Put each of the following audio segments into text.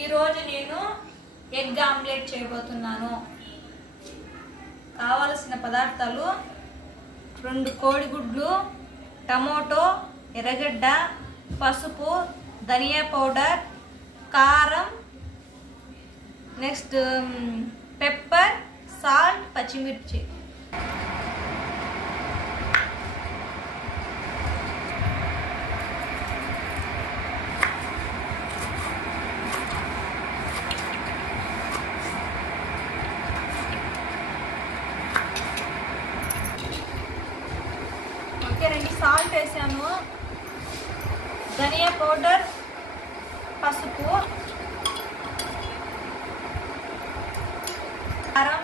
ఈ రోజు నేను ఎగ్ ఆమ్లెట్ చేయబోతున్నాను. కావలసిన పదార్థాలు 2 కోడిగుడ్లు, టమోటో, ఎర్రగడ్డ, పసుపు, ధనియా పౌడర్, కారం, నెక్స్ట్ పెప్పర్, సాల్ట్, పచ్చిమిర్చి. ఓకేనండి, సాల్ట్ వేసాను, ధనియా పౌడర్, పసుపు, కారం,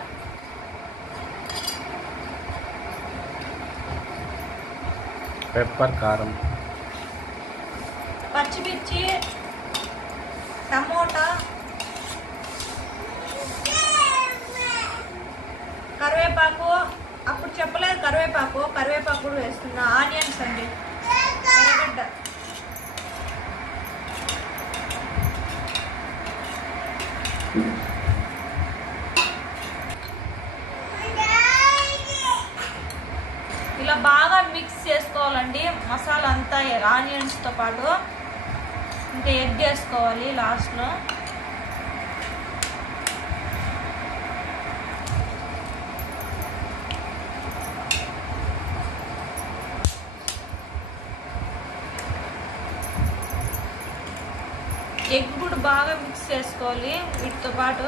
పెప్పర్, కారం, పచ్చిమిర్చి, టమోటా, కరివేపాకు. అప్పుడు చెప్పలేదు కరివేపాకు కూడా వేస్తున్నా. ఆనియన్స్ అండి, ఎర్రగడ్డ. ఇలా బాగా మిక్స్ చేసుకోవాలండి మసాలా అంతా, ఆనియన్స్తో పాటు. ఇంకా ఎగ్ వేసుకోవాలి లాస్ట్లో. ఎగ్ కూడా బాగా మిక్స్ చేసుకోవాలి వీటితో పాటు.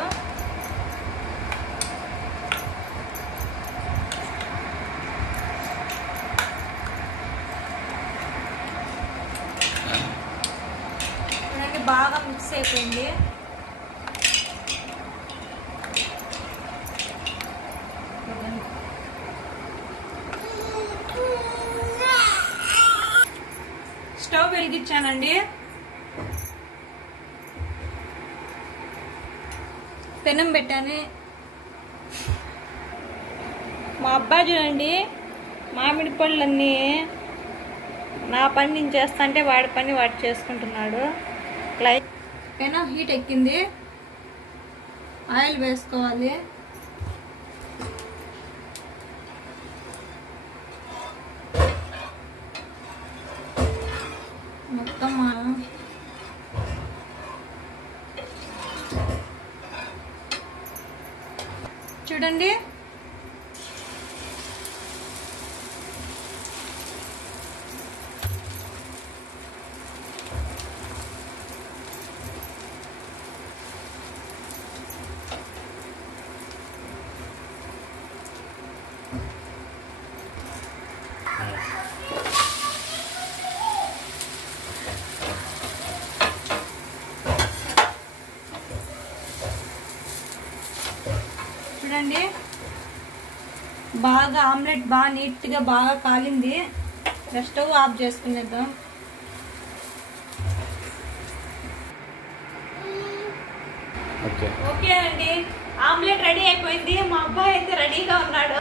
చూడండి, బాగా మిక్స్ అయిపోయింది. స్టవ్ వెలిగించానండి. పెనం పెట్టాను. మా అబ్బాయి చూడండి, మామిడి పళ్ళన్నీ నా పని నేను చేస్తాంటే వాడి పని వాడు చేసుకుంటున్నాడు. పెనం హీట్ ఎక్కింది, ఆయిల్ వేసుకోవాలి. మొత్తం చూడండి, చూడండి బాగా ఆమ్లెట్ బాగా నీట్గా బాగా కాలింది. స్టవ్ ఆఫ్ చేసుకునేద్దాం. ఓకే అండి, ఆమ్లెట్ రెడీ అయిపోయింది. మా అబ్బాయి అయితే రెడీగా ఉన్నాడు.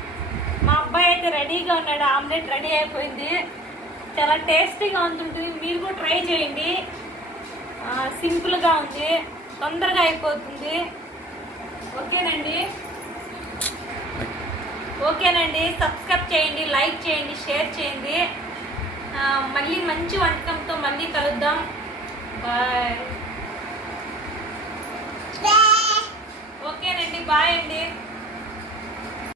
ఆమ్లెట్ రెడీ అయిపోయింది. చాలా టేస్టీగా ఉంటుంది. మీరు కూడా ట్రై చేయండి. సింపుల్గా ఉంది, తొందరగా అయిపోతుంది. ఓకేనండి, సబ్స్క్రైబ్ చేయండి, లైక్ చేయండి, షేర్ చేయండి. మళ్ళీ మంచి వంటకంతో మళ్ళీ కలుద్దాం. బాయ్.